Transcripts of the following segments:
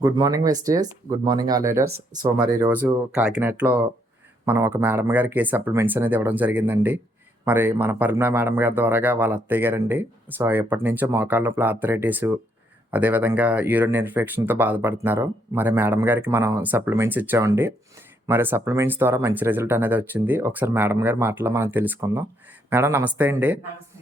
Good morning వెస్టేజ్. Good morning all leaders. So మరి ఈరోజు కాకినాడలో మనం ఒక మేడం గారికి సప్లిమెంట్స్ అనేది ఇవ్వడం జరిగిందండి. మరి మన పరిమళ మేడం గారి ద్వారాగా వాళ్ళ అత్తయ్య గారండి. సో ఎప్పటి నుంచో మోకాళ్ళ నొప్పులు, ఆర్థరైటిస్, అదేవిధంగా యూరిన్ ఇన్ఫెక్షన్తో బాధపడుతున్నారు. మరి మేడం గారికి మనం సప్లిమెంట్స్ ఇచ్చామండి. మరి సప్లిమెంట్స్ ద్వారా మంచి రిజల్ట్ అనేది వచ్చింది. ఒకసారి మేడం గారి మాటలో మనం తెలుసుకుందాం. మేడం నమస్తే అండి. నమస్తే.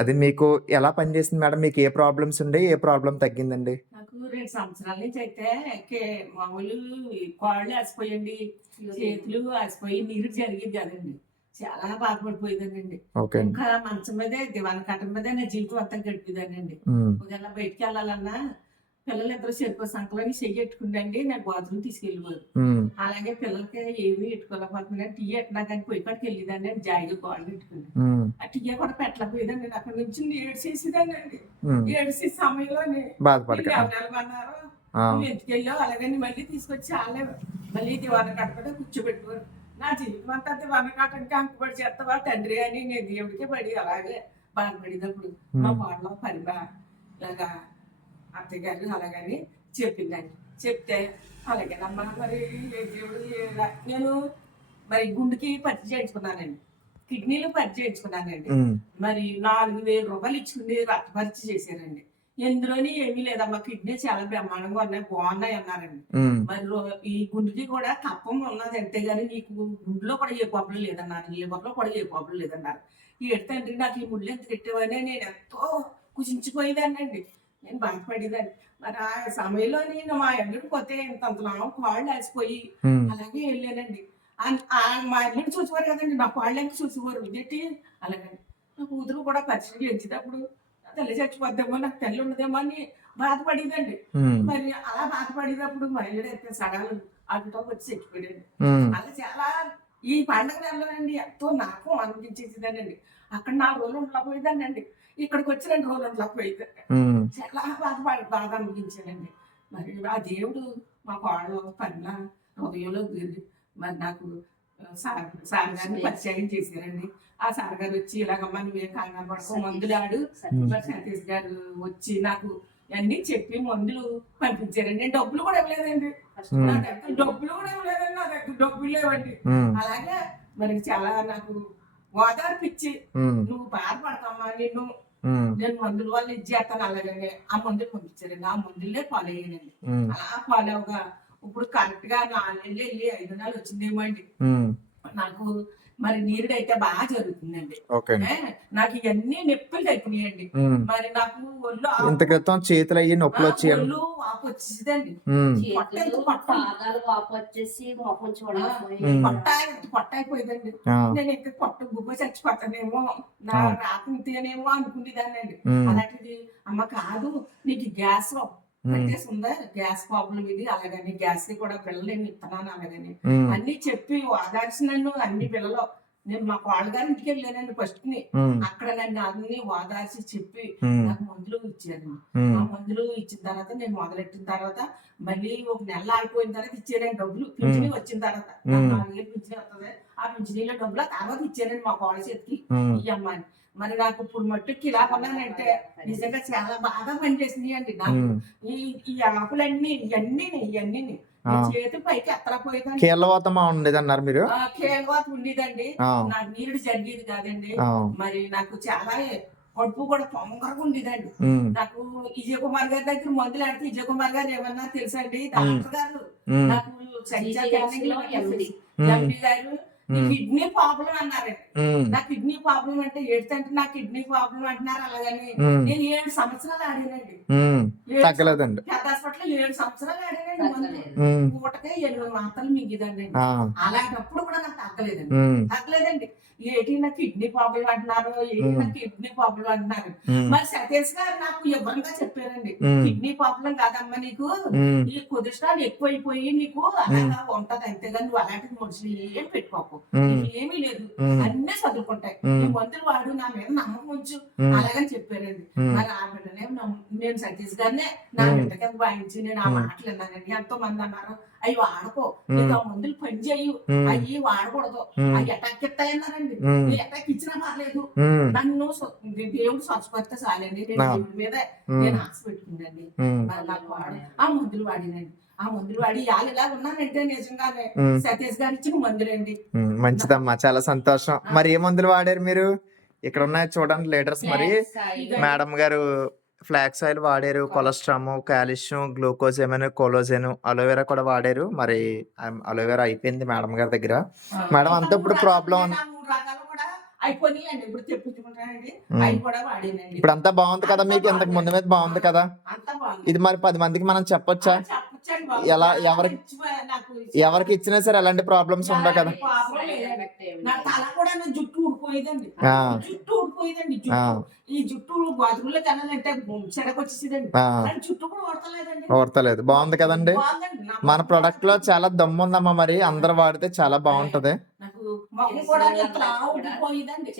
అది మీకు ఎలా పనిచేసింది మేడం? మీకు ఏ ప్రాబ్లమ్స్ ఉండే, ఏ ప్రాబ్లం తగ్గిందండి? నాకు 2 సంవత్సరాల నుంచి అయితే మామూలు కాళ్ళు అలసిపోయండి, చేతులు అలసిపోయి నీరు జరిగింది కదండి. చాలా బాధపడిపోయేదానండి. ఓకే అండి. ఇంకా మంచం మీదే దివాన్ కట్టం మీదే నా జీవితం అంతా గడిపేదానండి. ఉమ్, ఒకవేళ బయటికి వెళ్ళాలన్నా పిల్లలిద్దరూ చెరుకు సంకలని చెయ్యెట్టుకుండండి నాకు బాత్రూమ్ తీసుకెళ్ళిపోదు. ఉమ్, అలాగే పిల్లలకి ఏమీ ఎట్టుకోలేకపోతున్నాను. టీ ఎట్టినా కానీ పొయ్యి కాడికి వెళ్ళేదాన్ని జాయిగా కాళ్ళు పెట్టుకుని. ఉమ్, ఆ టీ కూడా పెట్టలేకపోయేదండి. అక్కడి నుంచి ఏడ్చేసేదానండి. ఉమ్. ఏడ్చే సమయంలోనే బాధపడక ఎవరన్నారు ఆ, నువ్వు ఎందుకు వెళ్ళావు అలాగని మళ్ళీ తీసుకొచ్చి వాళ్ళే మళ్ళీ దివాన కట్టకుండా కూర్చోబెట్టుకోరు. నా జీవితం అంతా దివాన కట్టడానికి అంకుబడి చేస్తావా తండ్రి అని నేను దేవుడికే పడి అలాగే బాధపడినప్పుడు మా వాళ్ళ పరిగా ఇలాగా అత్తయ్య గారు అలాగని చెప్పిందండి. చెప్తే అలాగేనమ్మా మరి ఏ దేవుడు నేను మరి గుండెకి పరీక్ష చేయించుకున్నానండి, కిడ్నీలు పరీక్ష చేయించుకున్నానండి. ఉమ్, మరి 4,000 రూపాయలు ఇచ్చుకుని రక్త పరీక్ష చేశారండి. ఎందులోని ఏమీ లేదమ్మా, కిడ్నీ చాలా బ్రహ్మాండంగా ఉన్నాయి, బాగున్నాయి అన్నారండి. ఉమ్, మరి ఈ గుండెకి కూడా కప్పం ఉన్నది అంతేగాని నీకు గుండెలో కూడా ఏ ప్రాబ్లం లేదన్నారు, లివర్లో కూడా ఏ ప్రాబ్లం లేదన్నారు. ఈ తండ్రి నాకు ఈ ముళ్ళు ఎంత తిట్టేవని నేను ఎంతో కుచించిపోయేదానండి. నేను బాధపడేదాన్ని. మరి ఆ సమయంలో నేను మా ఎల్లుడికి పోతే ఇంతంతలా కాళ్ళు వేసిపోయి ఉమ్, అలాగే వెళ్ళానండి. మా ఎల్లుడు చూసేవారు కదండి, నా కాళ్ళు ఎంత చూసేవారు ఇదేంటి అలాగని. నా కూతురు కూడా పరిచయం చేసేటప్పుడు తల్లి చచ్చిపోద్దేమో, నాకు తల్లి ఉండదేమో అని బాధపడేదండి. ఉమ్, మరి అలా బాధపడేటప్పుడు మా ఎల్లుడు అయితే సగాలు అటుతో వచ్చి చచ్చిపోయాడు. ఉమ్, అలా చాలా ఈ పండగ నెలలోనండి ఎంతో నాకు అనిపించేసేదానండి. అక్కడ 4 రోజులు ఉండలేకపోయేదానండి, ఇక్కడికి వచ్చి 2 రోజులు ఉండలేకపోయేదాన్ని. ఉమ్, చాలా బాధ అనిపించానండి. మరి ఆ దేవుడు మా కోడలు పనిన హృదయంలో దూరి మరి నాకు సార్ గారిని పరిచయం చేశారండి. ఆ సార్ గారు వచ్చి ఇలాగమ్మా నువ్వేం కంగారు పడకు మందులాడు. మరి సతీష్ గారు వచ్చి నాకు అన్ని చెప్పి మందులు పంపించారండి. నేను డబ్బులు కూడా ఇవ్వలేదండి, నా దగ్గర డబ్బులు కూడా ఇవ్వలేదండి, నా దగ్గర డబ్బులు లేవండి. ఉమ్, అలాగే మరి చాలా నాకు ఓదార్పిచ్చి ఉమ్, నువ్వు బాధపడతామా, నిన్ను ఉమ్, నేను మందుల వల్ల ఇచ్చేస్తాను అలాగనే ఆ మందులు పంపించారండి. ఆ మందులే ఫాలో అయ్యానండి. ఉమ్, అలా ఫాలో అవగా ఇప్పుడు కరెక్ట్ గా 4 నెలలు వెళ్ళి 5 నెలలు వచ్చిందేమో అండి. ఉమ్, నాకు మరి నీరుడు అయితే బాగా జరుగుతుందండి. ఓకే అండి. నాకు ఇవన్నీ నొప్పులు తగ్గినాయండి. ఉమ్. మరి నాకు ఒళ్ళు ఇంత క్రితం చేతులు అయ్యి నొప్పులు వచ్చి ఒళ్ళు ఆకు వచ్చేసిందండి. చేతులు పాదాలు వాపు వచ్చేసి మొహం చూడకపోయి పొట్ట అయిపోయిందండి. నేను ఇంకా పొట్ట గుబ్బ చచ్చిపోతానేమో, నా రాత్రి తినేమో అనుకునేదాన్ని అండి. అలాంటిది అమ్మ కాదు, నీకు గ్యాస్ పెట్టేసి ఉందా, గ్యాస్ ప్రాబ్లం ఇది అలాగని గ్యాస్ కి కూడా పిల్లలు ఏమి ఇస్తున్నాను అలాగని అన్ని చెప్పి ఓదార్చి నన్ను అన్ని పిల్లలు నేను మా కోళ్ళ గారి ఇంటికి వెళ్ళానండి ఫస్ట్ ని. అక్కడ నన్ను అన్ని ఓదార్చి చెప్పి నాకు మందులు ఇచ్చారండి. ఆ మందులు ఇచ్చిన తర్వాత నేను మొదలెట్టిన తర్వాత మళ్ళీ 1 నెల ఆగిపోయిన తర్వాత ఇచ్చారండి డబ్బులు. పింఛనీ వచ్చిన తర్వాత 4 ఏళ్ళు పింఛనీ వస్తుంది, ఆ పింఛనీలో డబ్బులు ఆ తర్వాత ఇచ్చారండి మా కోళ్ళ చేతికి ఈ అమ్మాయి. మరి నాకు ఇప్పుడు మట్టుకి ఇలా కొన్నానంటే నిజంగా చాలా బాగా పనిచేసింది అండి నాకు. ఈ ఆకులన్నీ ఇవన్నీ చేతి పైకి ఎత్తకపోయేదండి. కీళ్ళవాతం ఉండేది అన్నారు మీరు? కేళవాత ఉండేదండి, నాకు నీరు జరిగేది కాదండి. మరి నాకు చాలా కడుపు కూడా పొంగరగా ఉండేదండి. నాకు విజయ్ కుమార్ గారి దగ్గర మందులు ఆడితే విజయ్ కుమార్ గారు ఏమన్నా తెలుసండి, డాక్టర్ గారు నాకు ఎండి గారు కిడ్నీ ప్రాబ్లం అన్నారండి. నా కిడ్నీ ప్రాబ్లం అంటే ఏంటంటే నా కిడ్నీ ప్రాబ్లం అంటున్నారు అలాగని. నేను 7 సంవత్సరాలు ఆడానండి, తగ్గలేదండి. పెద్ద హాస్పిటల్ 7 సంవత్సరాలు ఆడానండి. పూటకే 8 మాత్రలు మింగిదండి. అలాంటప్పుడు కూడా నాకు తగ్గలేదండి. ఏంటి నా కిడ్నీ ప్రాబ్లం అంటున్నారు, ఏంటి నా కిడ్నీ ప్రాబ్లం అంటున్నారు. మరి సతీష్ గారు నాకు వివరంగా చెప్పారండి, కిడ్నీ ప్రాబ్లం కాదమ్మా, నీకు ఈ కొలెస్ట్రాల్ ఎక్కువైపోయి నీకు అలాగా ఉంటది అంతేగాని నువ్వు అలాంటి మనుషులు ఏం పెట్టుకోకు, ఏమీ లేదు, అన్నీ చదువుకుంటాయి, ఈ మందులు వాడు, నా మీద నమ్మకం ఉంచు అలాగని చెప్పారండి. మరి ఆ బిడ్డనే నేను సతీష్ గారినే నా బిడ్డ కింద వాయించి నేను ఆ మాటలు విన్నానండి. ఎంతో మంది అన్నారు అవి వాడకో ఉమ్, నీకు ఆ మందులు పని చేయు ఉమ్, అవి వాడకూడదు ఉమ్, అవి ఎటాక్ ఇస్తాయన్నారండి ఉమ్, నీ ఎటాక్ ఇచ్చినా పర్లేదు ఉమ్, నన్ను దేవుడు స్వచ్ఛపడితే చాలండి నేను ఆ, దేవుడి మీద ఉమ్, నేను ఆశ పెట్టుకుందండి ఉమ్, మరి నాకు ఆ మందులు వాడినండి ఆ మందులు వాడి ఇవాళ ఇలా ఉన్నానంటే నిజంగానే ఉమ్, సతీష్ గారు ఇచ్చిన మందులండి మంచిదమ్మా, చాలా సంతోషం. మరి ఏ మందులు వాడారు మీరు? ఇక్కడ ఉన్నాయి చూడండి లీడర్స్. మరి మేడం గారు ఫ్లాక్స్ ఆయిల్ వాడారు, కొలెస్ట్రామ్, కాల్షియం, గ్లూకోజేమన్, కోలోజెన్, అలోవెరా కూడా వాడారు. మరి అలోవెరా అయిపోయింది మేడం గారి దగ్గర. మేడం అంతా ఇప్పుడు ప్రాబ్లం మూడు రకాలు కూడా అయిపోయినాయండి ఇప్పుడు తెప్పించుకుంటానండి అవి కూడా వాడినండి ఇప్పుడు అంతా బాగుంది కదా మీకు? ఇంతకు ముందు మీద బాగుంది కదా? అంతా బాగుంది ఇది మరి 10 మందికి మనం చెప్పొచ్చా? చెప్పొచ్చండి బాబు. ఎలా చాలా ఎవరికి మంచి నాకు ఎవరికి ఇచ్చినా సరే ఎలాంటి ప్రాబ్లమ్స్ ఉండవు కదా? ప్రాబ్లం లేదండి. నా తల కూడా నా జుట్టు ఊడిపోయేదండి ఆ, జుట్టు ఊడిపోయేదండి ఆ, ఈ జుట్టు బాత్రూంలోకి వెళ్ళాలంటే చెడకొచ్చేసేదండి ఆ, కానీ జుట్టు కూడా ఊడతలేదండి ఓర్తలేదు. బాగుంది కదండి? బాగుందండి నా మన మొహం ప్రొడక్ట్ లో కూడా చాలా దమ్ము ఉందమ్మా. మరి అందరు వాడితే చాలా బాగుంటది. నాకు మొహం కూడా ఊడిపోయేదండి